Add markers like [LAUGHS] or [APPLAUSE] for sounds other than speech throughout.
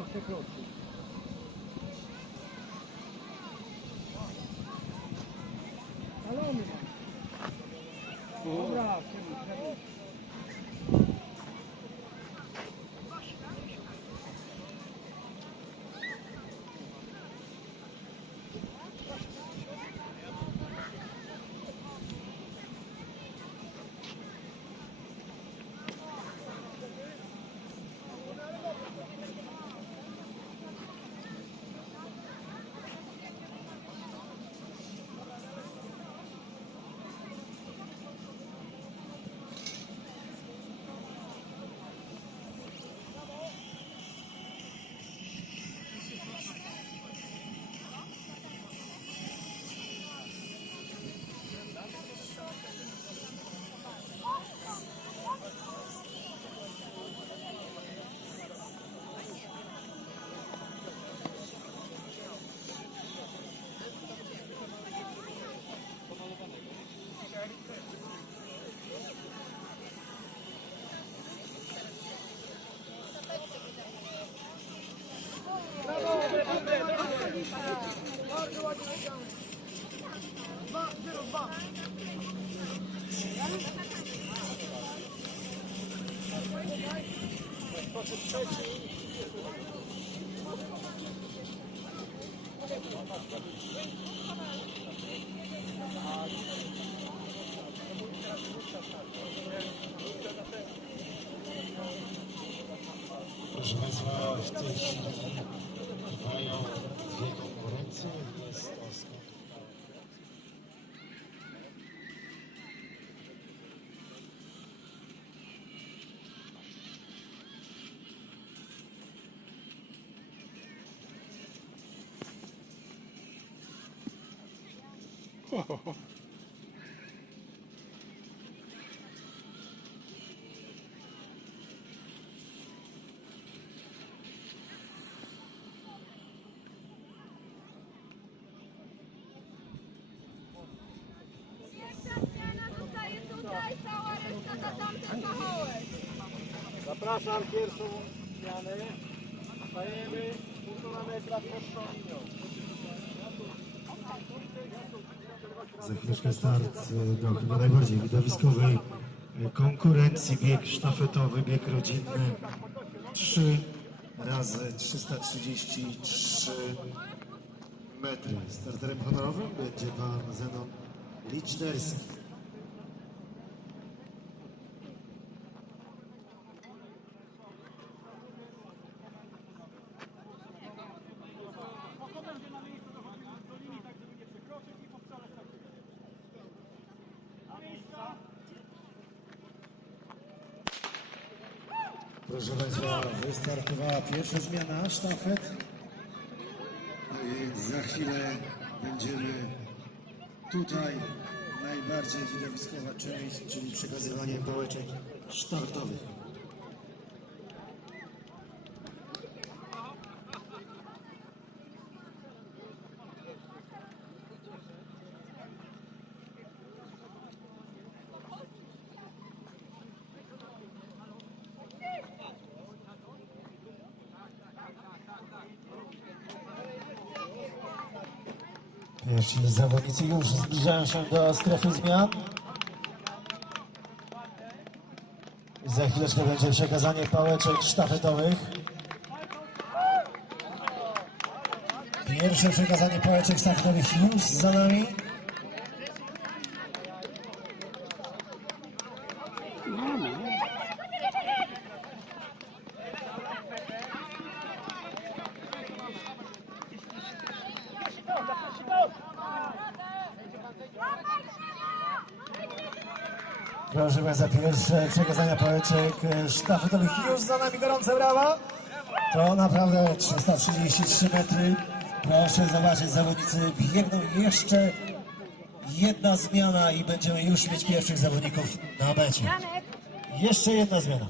Nie wolno tam Proszę Państwa, w tej chwili trwają dwie konkurencje. Jest pachołek. Zapraszam pierwszą zmianę. Stajemy półtora metra przed sztolnią. Za chwileczkę start e, do chyba najbardziej widowiskowej e, konkurencji. Bieg sztafetowy, bieg rodzinny. 3 razy 333 metry. Starterem honorowym będzie pan Zenon Licznerski. Proszę Państwa, wystartowała pierwsza zmiana, sztafet. Więc za chwilę będziemy tutaj najbardziej widowiskowa część, czyli przekazywanie pałeczek sztartowych. Pierwsi zawodnicy już zbliżają się do strefy zmian. Za chwileczkę będzie przekazanie pałeczek sztafetowych. Pierwsze przekazanie pałeczek sztafetowych już za nami. Proszę Państwa, pierwsze przekazania pałeczek e, sztafetowych już za nami gorące brawa. To naprawdę 333 metry. Proszę zobaczyć, zawodnicy biegną jeszcze jedna zmiana i będziemy już mieć pierwszych zawodników na mecie. Jeszcze jedna zmiana.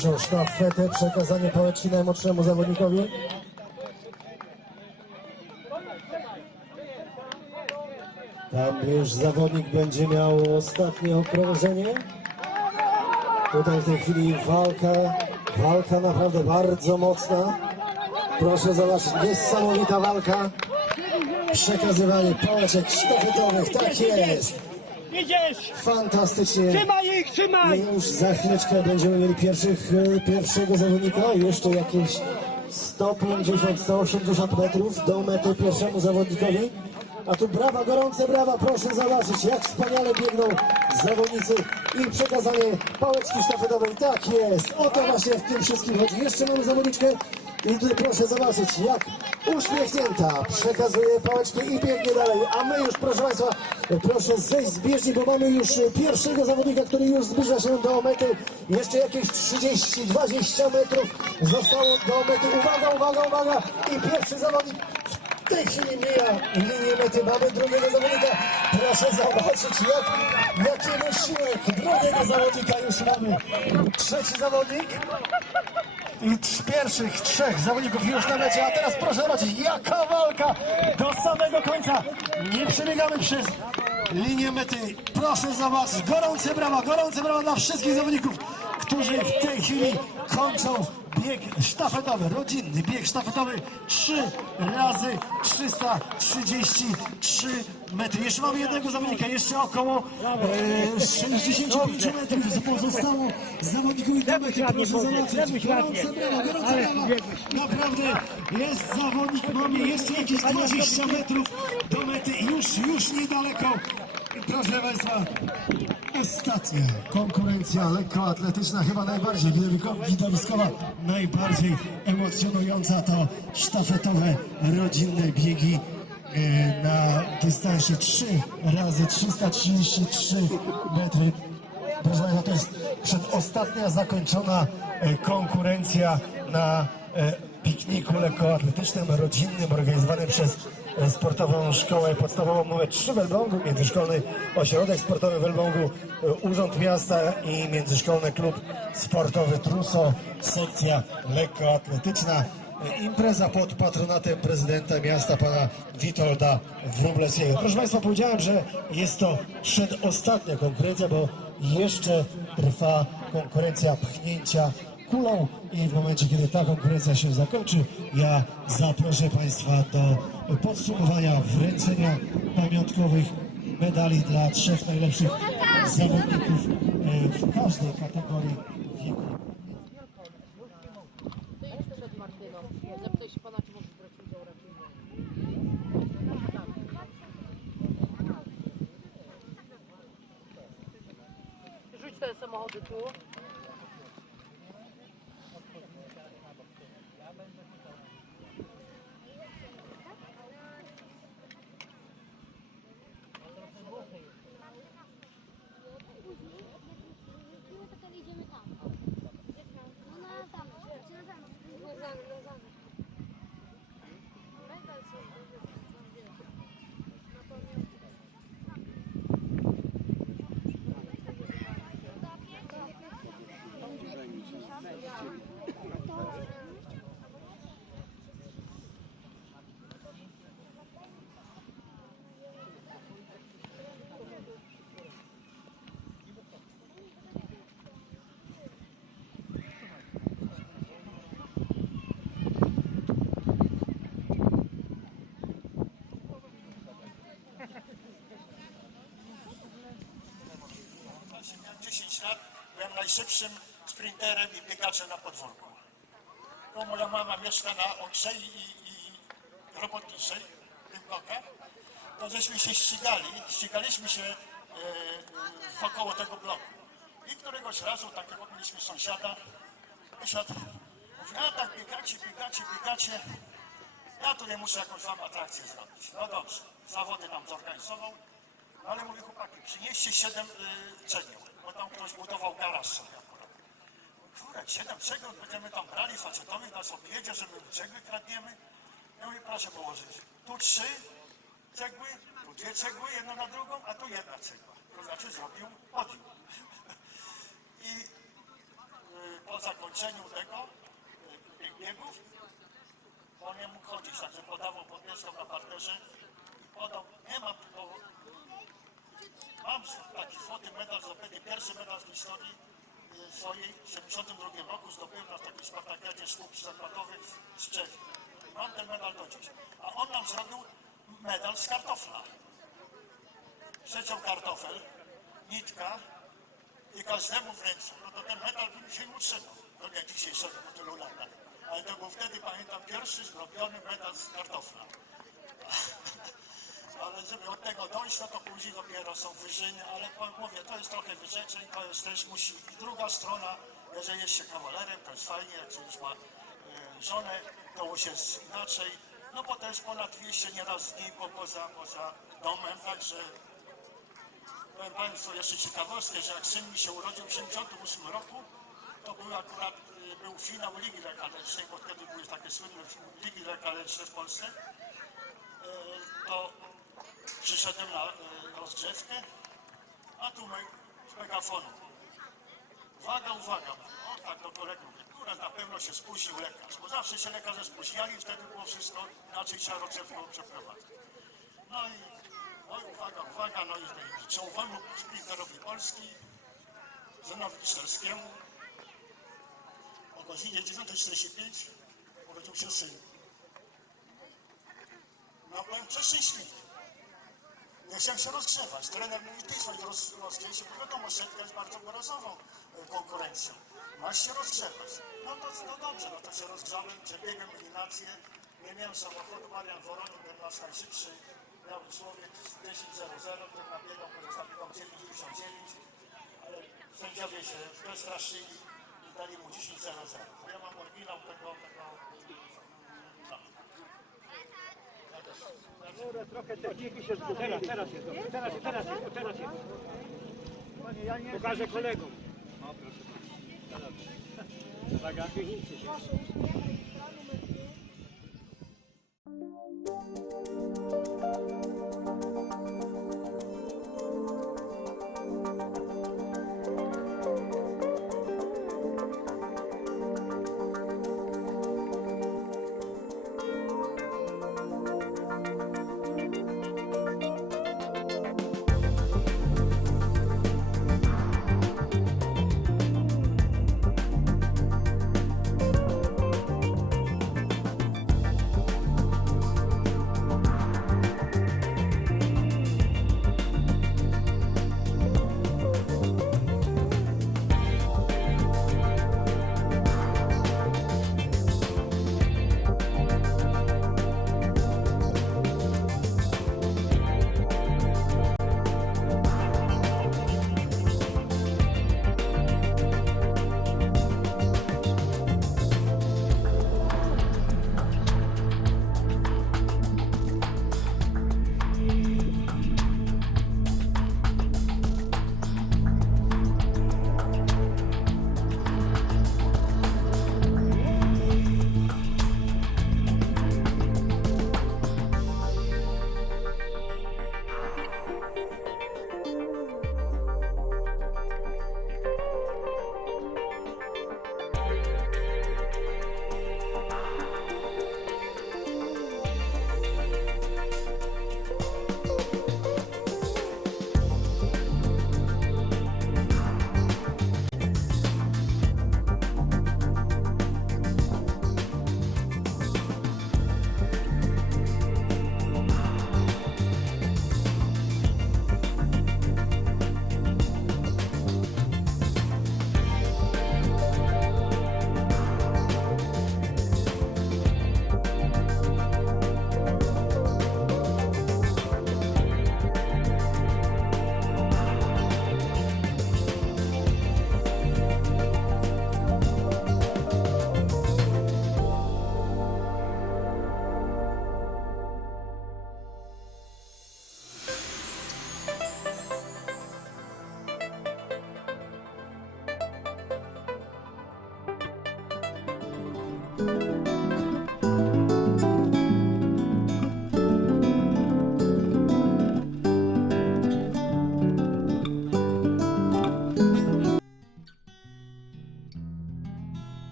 Już pierwszą sztafetę, przekazanie pałeczki najmłodszemu zawodnikowi. Tam już zawodnik będzie miał ostatnie okrążenie. Tutaj w tej chwili walka, walka naprawdę bardzo mocna. Proszę zobaczyć, niesamowita walka. Przekazywanie pałeczek sztafetowych, tak jest. Idziesz! Fantastycznie. Trzymaj ich, trzymaj! Już za chwileczkę będziemy mieli pierwszych, e, pierwszego zawodnika. Jeszcze jakieś 150-180 metrów do mety pierwszemu zawodnikowi. A tu brawa, gorące brawa, proszę zobaczyć, jak wspaniale biegną zawodnicy i przekazanie pałeczki sztafetowej. Tak jest, o to właśnie w tym wszystkim chodzi. Jeszcze mamy zawodniczkę i proszę zobaczyć, jak uśmiechnięta przekazuje pałeczkę i biegnie dalej. A my już, proszę Państwa, proszę zejść z bieżni, bo mamy już pierwszego zawodnika, który już zbliża się do mety. Jeszcze jakieś 30-20 metrów zostało do mety. Uwaga, uwaga, uwaga! I pierwszy zawodnik w tej chwili mija linię mety. Mamy drugiego zawodnika. Proszę zobaczyć, jak, jaki wysiłek drugiego zawodnika już mamy. Trzeci zawodnik. Z pierwszych trzech zawodników już na mecie, a teraz proszę zobaczyć, jaka walka do samego końca. Nie przebiegamy przez linię mety. Proszę zobaczyć, gorące brawa, gorące brawa dla wszystkich zawodników, którzy w tej chwili kończą bieg sztafetowy, rodzinny bieg sztafetowy 3 razy 333 metry. Jeszcze mamy jednego zawodnika, jeszcze około e, 65 metrów pozostało zawodników i do mety. Proszę zobaczyć, gorące brawa, gorące brawa. Naprawdę jest zawodnik, mamy jeszcze jakieś 20 metrów do mety, już, już niedaleko. Proszę Państwa, Ostatnia konkurencja lekkoatletyczna, chyba najbardziej widowiskowa, najbardziej emocjonująca to sztafetowe rodzinne biegi e, na dystansie 3 razy 333 metry. Proszę Państwa, to jest przedostatnia zakończona e, konkurencja na e, pikniku lekkoatletycznym, rodzinnym, organizowanym przez Sportową Szkołę Podstawową nr 3 w Elblągu, Międzyszkolny Ośrodek Sportowy w e, Urząd Miasta i Międzyszkolny Klub Sportowy Truso, sekcja lekkoatletyczna. E, Impreza pod patronatem prezydenta miasta, pana Witolda Wróblewskiego. Proszę Państwa, powiedziałem, że jest to przedostatnia konkurencja, bo jeszcze trwa konkurencja pchnięcia kulą i w momencie, kiedy ta konkurencja się zakończy, ja zaproszę Państwa do podsumowania wręczenia pamiątkowych medali dla trzech najlepszych zawodników e, w każdej kategorii wieku. przed Martyną. Zapytaj się pana, czy może brać udział raczej nie. Rzuć te samochody tu. Potem idziemy tam. No na tam, czy na tam? Na tam, na tam. Medal sobie zdobył, tam wiesz. Na pamiątkę. Miałem 10 lat, byłem najszybszym sprinterem i biegaczem na podwórku. No, moja mama mieszka na Okrzej i, i Robotniczej, blokach. To żeśmy się ścigali, ścigaliśmy się e, wokoło tego bloku. I któregoś razu takiego mieliśmy sąsiada, wysiadł, mówi, a tak biegacie, biegacie, biegacie, ja tu nie muszę jakąś wam atrakcję zrobić. No dobrze, zawody nam zorganizował, no ale mówię, chłopaki, przynieście siedem y, bo tam ktoś budował garaż sobie akurat. Kurek, siedem cegieł będziemy tam brali, facetowi nas objedzie, że my cegły kradniemy. No ja mówię, proszę położyć. Tu trzy cegły, tu dwie cegły, jedna na drugą, a tu jedna cegła. To znaczy zrobił podium. [LAUGHS] I y, po zakończeniu tego y, biegów on nie mógł chodzić, także podawał podmieszką na parterze i podał, nie ma, bo mam taki złoty medal zdobyty, pierwszy medal w historii y, swojej, w 72 roku zdobyłem na takiej spartakiadzie szkół zakładowych w Strzewie. Mam ten medal do dziś. A on nam zrobił medal z kartofla. Przeciął kartofel, nitka i każdemu w ręce. No to ten medal by mi się utrzymał. No nie dzisiejszego po tylu latach. Ale to był wtedy, pamiętam, pierwszy zrobiony medal z kartofla. Ale żeby od tego dojść, no to później dopiero są wyżyny, ale mówię, to jest trochę wyrzeczeń, to jest też musi. I druga strona, jeżeli jest się kawalerem, to jest fajnie, jak się już ma e, żonę, to już jest inaczej. No bo to jest ponad 200 nieraz dni po, poza, poza domem, także Powiem Państwu jeszcze ciekawostkę, że jak syn mi się urodził w 1978 roku, to był akurat y, był finał Ligi Lekadecznej, bo wtedy były takie słynne Ligi Lekadeczne w Polsce. Y, To przyszedłem na y, rozgrzewkę, a tu my z megafonu. Uwaga, uwaga, o tak do kolegów, która na pewno się spóźnił lekarz, bo zawsze się lekarze spóźniali, wtedy było wszystko, inaczej trzeba rozgrzewką przeprowadzić. No i, no uwaga, uwaga, no i czołowemu sprinterowi Polski, Zenowi Czterskiemu, o godzinie 9.45 urodził się syn. No byłem przeszczęśliwy. Chciałem się rozgrzewać. Trener mówi, ty sobie roz, się, bo wiadomo, setka jest bardzo wyrazową e, konkurencją. Masz się rozgrzewać. No to no dobrze, no to się rozgrzałem, przebiegłem eliminację. Nie miałem samochodu, Marian Woronin, ten nasz najszybszy, miał słowiec 10.00, który nabiegał, pozostawił 9.99, ale sędziowie się przestraszyli i dali mu 10.00. Ja mam oryginał tego, tego, Trochę techniki się zgubiło. Teraz, teraz jest dobrze. Teraz, teraz jest, o, teraz jest. Pokażę kolegom. No, proszę. Uwaga. Proszę, uśmiechnij stronę numer